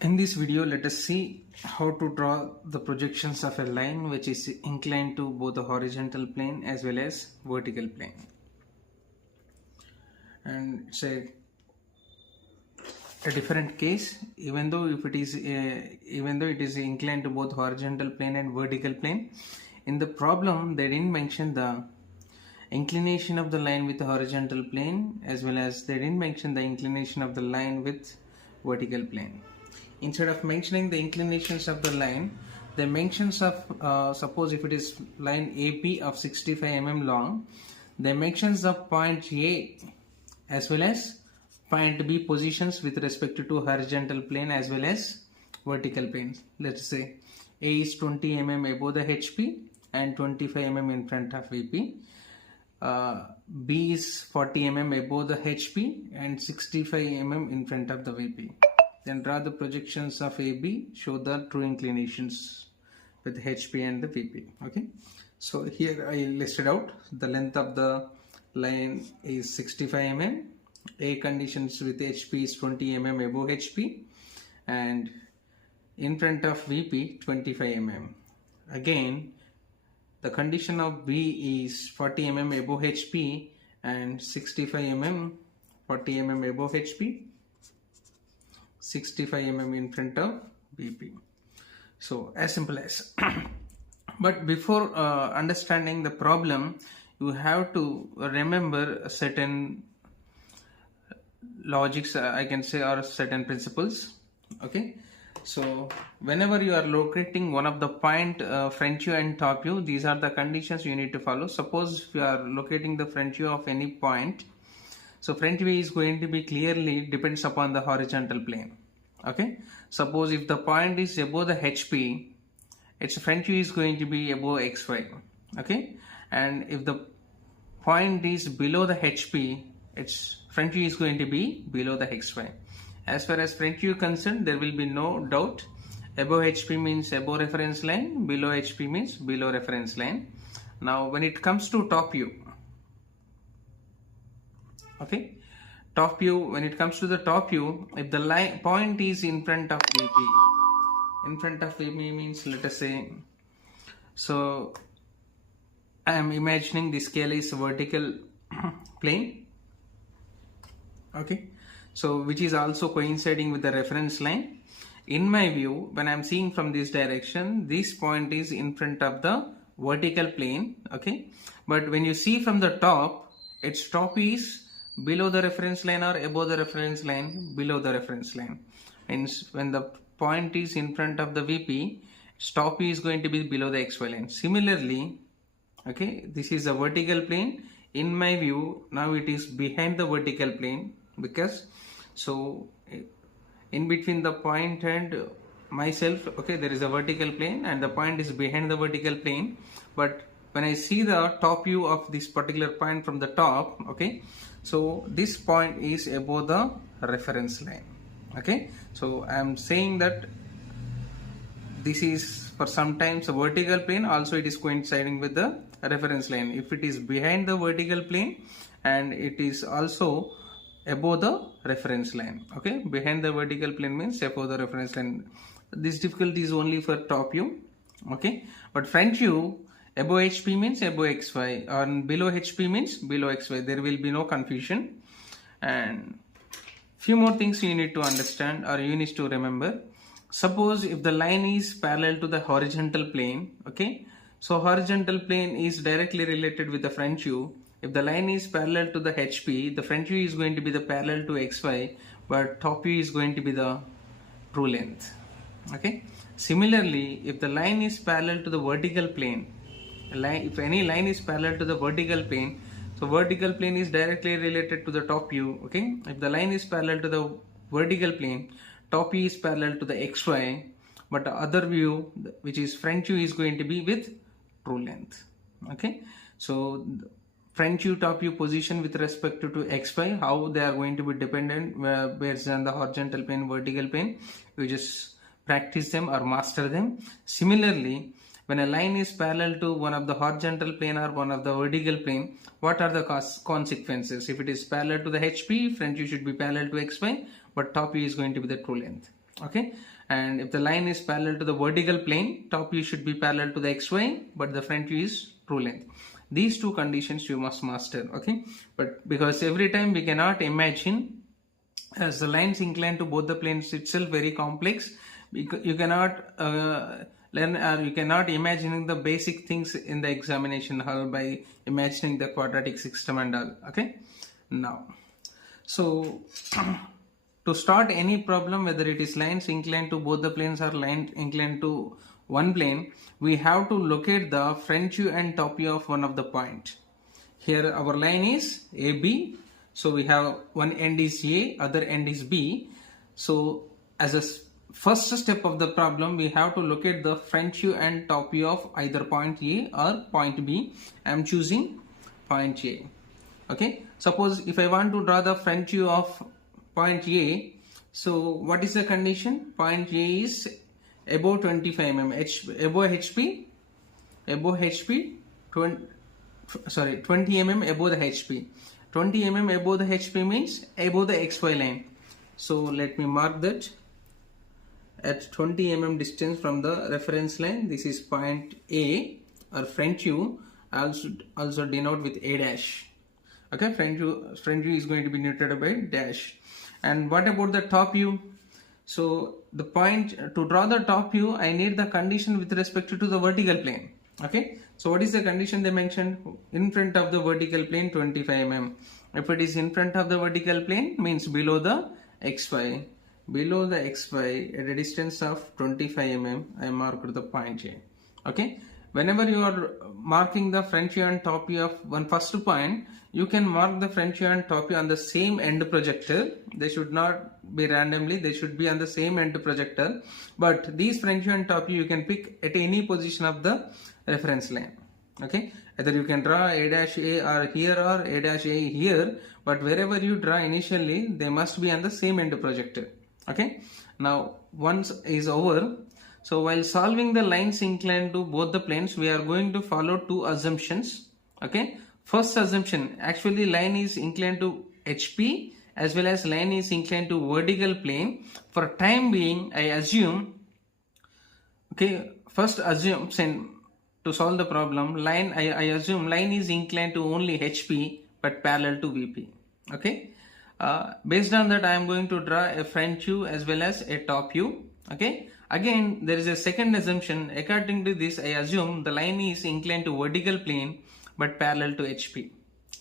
In this video, let us see how to draw the projections of a line which is inclined to both the horizontal plane as well as vertical plane. And it's a different case, even though it is inclined to both horizontal plane and vertical plane. In the problem, they didn't mention the inclination of the line with the horizontal plane, as well as they didn't mention the inclination of the line with vertical plane. Instead of mentioning the inclinations of the line, they mentions of suppose if it is line AP of 65 mm long, they mentions the point A as well as point B positions with respect to horizontal plane as well as vertical planes. Let's say A is 20 mm above the HP and 25 mm in front of VP. B is 40 mm above the HP and 65 mm in front of the VP. Then draw the projections of AB, show the true inclinations with HP and the VP. Okay, so here I listed out the length of the line is 65 mm, A conditions with HP is 20 mm above HP, and in front of VP 25 mm. Again, the condition of B is 40 mm above HP and 65 mm, 40 mm above HP, 65 mm in front of VP. So as simple as but before understanding the problem, you have to remember certain logics, I can say, or certain principles. Okay, so whenever you are locating one of the point, front view and top view, these are the conditions you need to follow. Suppose if you are locating the front view of any point, so front view is going to be clearly depends upon the horizontal plane. Okay, suppose if the point is above the HP, its front view is going to be above XY. Okay, and if the point is below the HP, its front view is going to be below the XY. As far as front view concerned, there will be no doubt. Above HP means above reference line, below HP means below reference line. Now when it comes to top view, okay, top view, when it comes to the top view, if the line point is in front of VP, in front of VP means, let us say, so I am imagining the scale is vertical plane. Okay, so which is also coinciding with the reference line. In my view, when I am seeing from this direction, this point is in front of the vertical plane. Okay, but when you see from the top, its top is below the reference line or above the reference line, below the reference line. Means when the point is in front of the VP, top is going to be below the XY line. Similarly, okay, this is a vertical plane. In my view, now it is behind the vertical plane, because so in between the point and myself, okay, there is a vertical plane and the point is behind the vertical plane. But when I see the top view of this particular point from the top, okay, so this point is above the reference line. Okay, so I am saying that this is for sometimes a vertical plane, also it is coinciding with the reference line. If it is behind the vertical plane and it is also above the reference line, okay, behind the vertical plane means above the reference line. This difficulty is only for top view. Okay, but front view, above HP means above XY and below HP means below XY. There will be no confusion. And few more things you need to understand or you need to remember. Suppose if the line is parallel to the horizontal plane, okay, so horizontal plane is directly related with the front view. If the line is parallel to the HP, the front view is going to be the parallel to XY, but top view is going to be the true length. Okay, similarly, if the line is parallel to the vertical plane, if any line is parallel to the vertical plane, so vertical plane is directly related to the top view. Okay, if the line is parallel to the vertical plane, top view is parallel to the XY, but the other view, which is front view, is going to be with true length. Okay, so front view, top view position with respect to XY, how they are going to be dependent based on the horizontal plane, vertical plane, you just practice them or master them. Similarly, when a line is parallel to one of the horizontal plane or one of the vertical plane, what are the consequences? If it is parallel to the HP, front view should be parallel to XY, but top view is going to be the true length. Okay, and if the line is parallel to the vertical plane, top view should be parallel to the xy, but the front view is true length. These two conditions you must master. Okay, but because every time we cannot imagine, as the lines inclined to both the planes itself very complex, you cannot learn, or you cannot imagine the basic things in the examination hall by imagining the quadratic system and all. Okay, now so to start any problem, whether it is lines inclined to both the planes or lines inclined to one plane, we have to locate the front view and top view of one of the point. Here our line is AB, so we have one end is A, other end is B. So as a first step of the problem, we have to locate the front view and top view of either point A or point B. I am choosing point A. Okay, suppose if I want to draw the front view of point A, so what is the condition? Point A is above 25 mm, above HP, 20 mm above the HP. 20 mm above the HP means above the XY line. So let me mark that at 20 mm distance from the reference line. This is point A, or front view, also denote with A dash. Okay, front view is going to be denoted by dash. And what about the top view? So the point, to draw the top view, I need the condition with respect to the vertical plane. Okay, so what is the condition they mentioned? In front of the vertical plane 25 mm. If it is in front of the vertical plane, means below the xy. Below the xy at a distance of 25 mm, I marked the point A. Okay, whenever you are marking the front view and top view of one first point, you can mark the front view and top view on the same end projector. They should not be randomly, they should be on the same end projector. But these front view and top view you can pick at any position of the reference line. Okay, either you can draw A dash A or here, or A dash A here, but wherever you draw initially, they must be on the same end projector. Okay, now once is over, so while solving the lines inclined to both the planes, we are going to follow two assumptions. Okay, first assumption, actually line is inclined to HP as well as line is inclined to vertical plane. For time being, I assume, okay, first assumption to solve the problem, line, I assume line is inclined to only HP but parallel to VP. Okay, based on that I am going to draw a front view as well as a top view. Okay, again there is a second assumption. According to this, I assume the line is inclined to vertical plane but parallel to HP.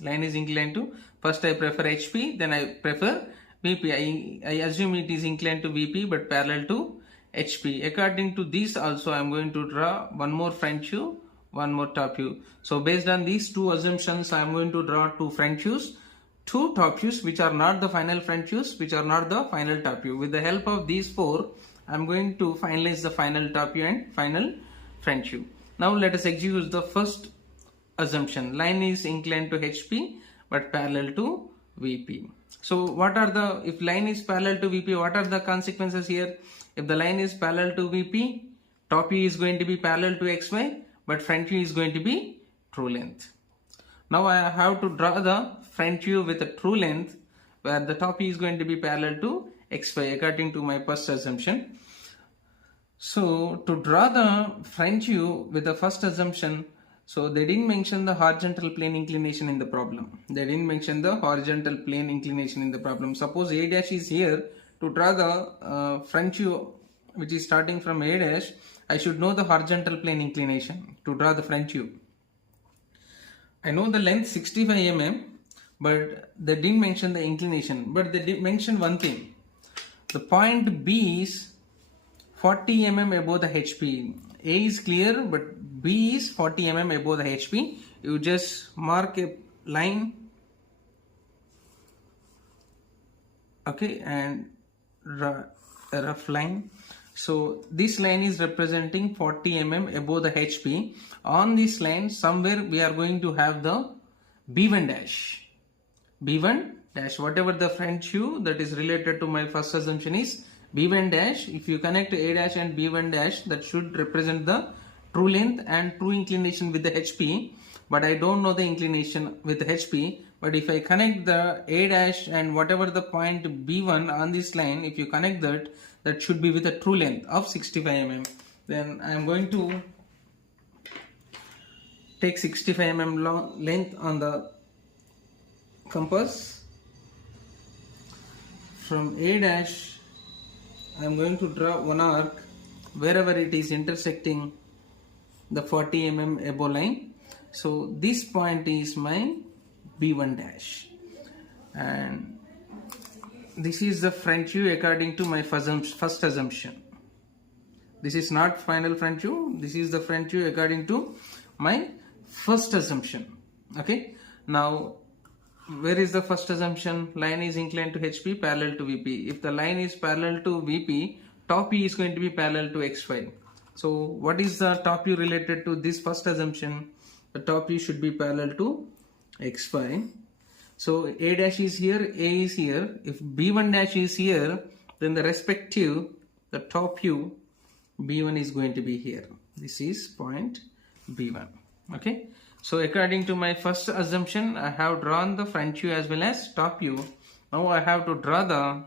Line is inclined to, first I prefer HP, then I prefer VP. I assume it is inclined to VP but parallel to HP. According to this also I am going to draw one more front view, one more top view. So based on these two assumptions, I am going to draw two front views, two top views which are not the final front views, which are not the final top view. With the help of these four, I am going to finalize the final top view and final front view. Now let us execute the first assumption. Line is inclined to HP but parallel to VP. So what are the, if line is parallel to VP, what are the consequences here? If the line is parallel to VP, top view is going to be parallel to XY, but front view is going to be true length. Now I have to draw the front view with a true length where the top view is going to be parallel to XY according to my first assumption. So to draw the front view with the first assumption, so they didn't mention the horizontal plane inclination in the problem. They didn't mention the horizontal plane inclination in the problem. Suppose A dash is here. To draw the front view which is starting from A dash, I should know the horizontal plane inclination to draw the front view. I know the length 65 mm, but they didn't mention the inclination. But they did mention one thing. The point B is 40 mm above the HP. A is clear, but B is 40 mm above the HP. You just mark a line, okay, and a rough line. So this line is representing 40 mm above the HP. On this line, somewhere we are going to have the B1 dash. B1 dash, whatever the front view that is related to my first assumption is B1 dash. If you connect A dash and B1 dash, that should represent the true length and true inclination with the HP. But I don't know the inclination with the HP. But if I connect the A dash and whatever the point B1 on this line, if you connect that, that should be with a true length of 65 mm. Then I am going to take 65 mm length on the compass. From A dash, I am going to draw one arc wherever it is intersecting the 40 mm above line. So this point is my B1 dash, and this is the front view according to my first assumption. This is not final front view, this is the front view according to my first assumption. Okay, now where is the first assumption? Line is inclined to HP parallel to VP. If the line is parallel to VP, top view is going to be parallel to XY. So what is the top view related to this first assumption? The top view should be parallel to XY. So A dash is here, A is here. If B1 dash is here, then the respective, the top view B1 is going to be here. This is point B1. Okay. So according to my first assumption, I have drawn the front view as well as top view. Now I have to draw the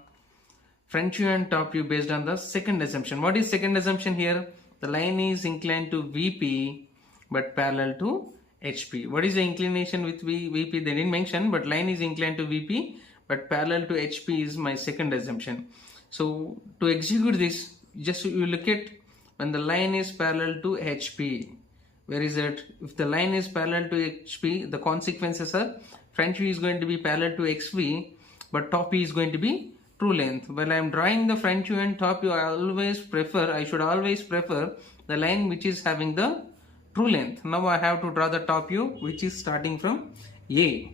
front view and top view based on the second assumption. What is second assumption here? The line is inclined to VP but parallel to HP. What is the inclination with VP? They didn't mention, but line is inclined to VP but parallel to HP is my second assumption. So to execute this, just you look at when the line is parallel to HP. Where is it? If the line is parallel to HP, the consequences are front view is going to be parallel to XV, but top view is going to be true length. While I am drawing the front view and top view, I should always prefer the line which is having the true length. Now I have to draw the top view which is starting from A.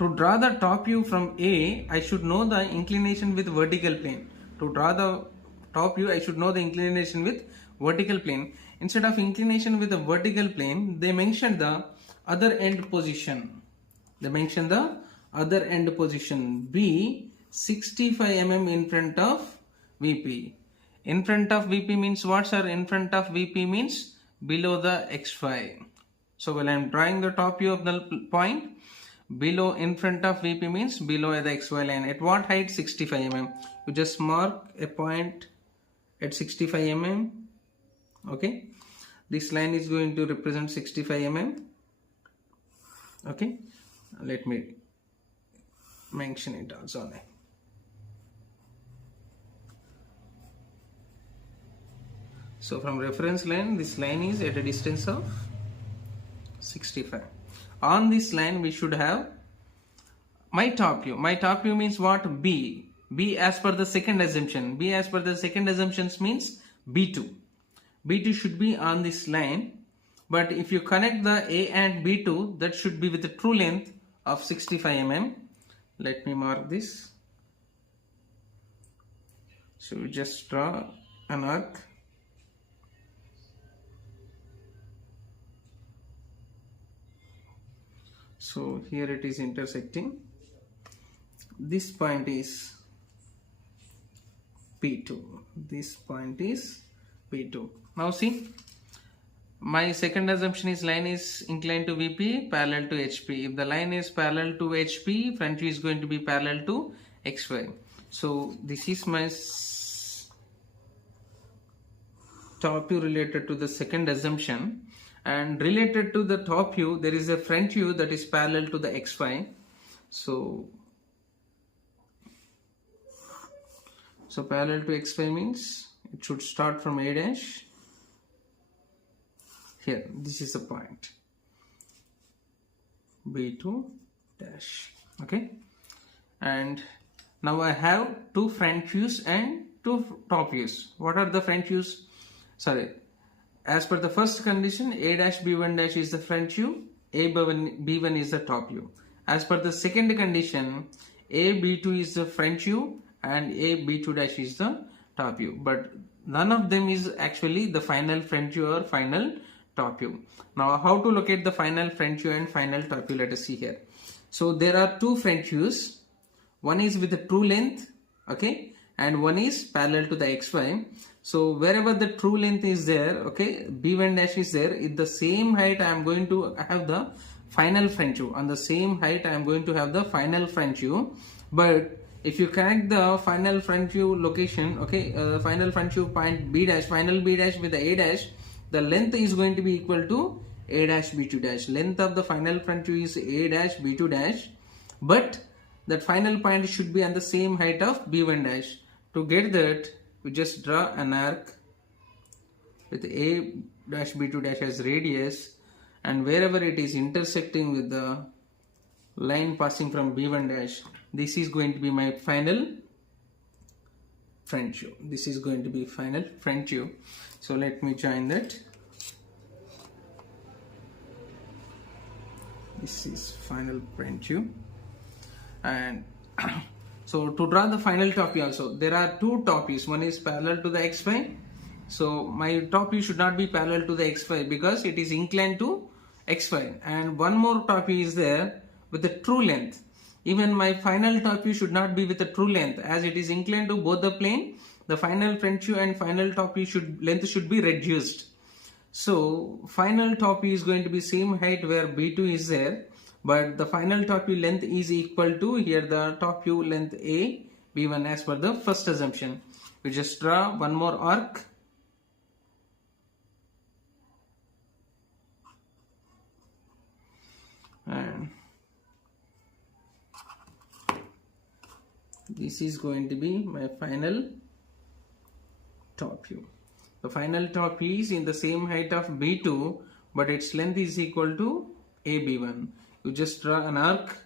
To draw the top view from A, I should know the inclination with vertical plane. To draw the top view, I should know the inclination with vertical plane. Instead of inclination with the vertical plane, they mentioned the other end position. They mentioned the other end position B 65 mm in front of VP. In front of VP means what, sir? In front of VP means below the XY. So when I am drawing the top view of the point, below in front of VP means below the XY line. At what height? 65 mm. You just mark a point at 65 mm. Okay, this line is going to represent 65 mm. Okay, let me mention it also. So from reference line, this line is at a distance of 65. On this line we should have my top view. My top view means what? B. B as per the second assumption. B as per the second assumptions means B2. B2 should be on this line, but if you connect the A and B2, that should be with the true length of 65 mm. Let me mark this. So we just draw an arc. So here it is intersecting. This point is P2. This point is P2. Now see, my second assumption is line is inclined to VP parallel to HP. If the line is parallel to HP, front view is going to be parallel to XY. So this is my top view related to the second assumption, and related to the top view there is a front view that is parallel to the XY. So parallel to XY means it should start from A dash. Here, this is the point B2 dash. Okay, and now I have two front views and two top views. What are the front views? Sorry, as per the first condition, A dash B1 dash is the front view, A B1 is the top view. As per the second condition, A B2 is the front view and A B2 dash is the top view, but none of them is actually the final front view or final top view. Now how to locate the final front view and final top view? Let us see here. So there are two front views. One is with the true length, okay, and one is parallel to the XY. So wherever the true length is there, okay, B1 dash is there, at the same height I am going to have the final front view. On the same height I am going to have the final front view. But if you connect the final front view location, okay, final front view point B dash, final B dash with the A dash, the length is going to be equal to A dash B2 dash. Length of the final front view is A dash B2 dash, but that final point should be on the same height of B1 dash. To get that, we just draw an arc with A dash B2 dash as radius, and wherever it is intersecting with the line passing from B1 dash, this is going to be my final front view. This is going to be final front view. So let me join that. This is final front view. And so to draw the final top view also, there are two top views. One is parallel to the xy. So my top view should not be parallel to the xy because it is inclined to xy. And one more top view is there with the true length. Even my final top view should not be with the true length, as it is inclined to both the plane. The final front view and final top view length should be reduced. So final top view is going to be same height where B2 is there, but the final top view length is equal to, here the top view length A, B1 as per the first assumption. We just draw one more arc. And this is going to be my final top view. The final top view is in the same height of B2, but its length is equal to AB1. You just draw an arc.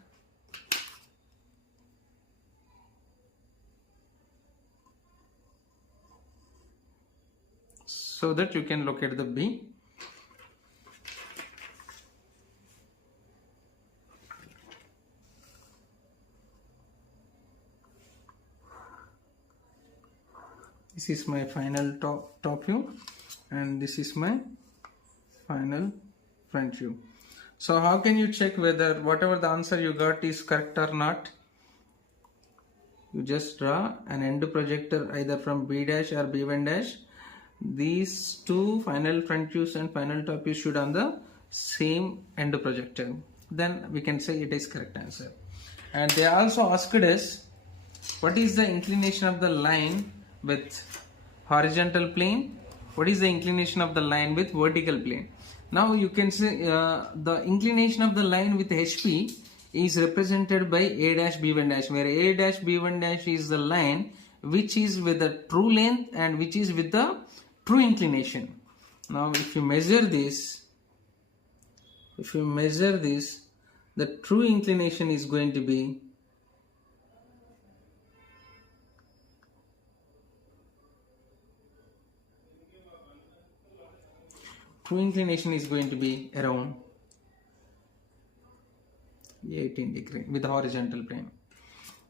So that you can locate the B. This is my final top view, and this is my final front view. So how can you check whether whatever the answer you got is correct or not? You just draw an end projector either from B dash or B1 dash. These two final front views and final top views should on the same end projector. Then we can say it is correct answer. And they also asked us, what is the inclination of the line with horizontal plane? What is the inclination of the line with vertical plane? Now you can say the inclination of the line with HP is represented by A dash B1 dash, where A dash B1 dash is the line which is with the true length and which is with the true inclination. Now if you measure this, the true inclination is going to be around 18 degree with the horizontal plane.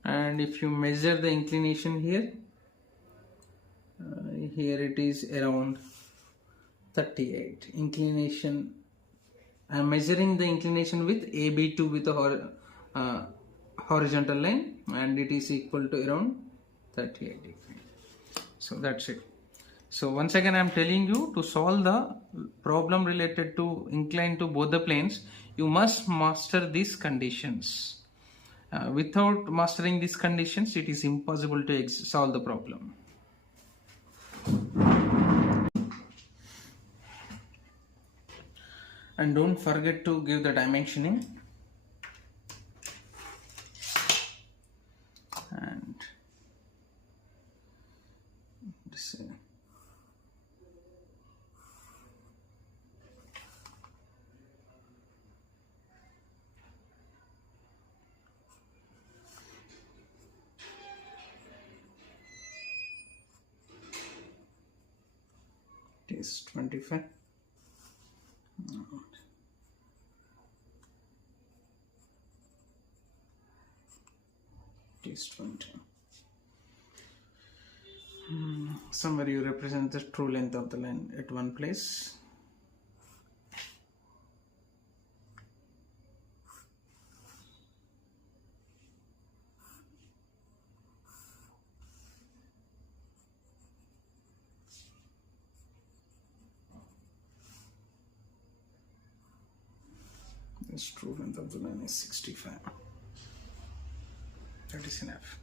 And if you measure the inclination here, here it is around 38 inclination. I am measuring the inclination with AB2 with the horizontal line, and it is equal to around 38 degree. So that's it. So once again I am telling you, to solve the problem related to inclined to both the planes, you must master these conditions. Without mastering these conditions, it is impossible to solve the problem. And don't forget to give the dimensioning. And this, it is 25. It is 20. Somewhere you represent the true length of the line at one place. Is true length of the line is 65. That is enough.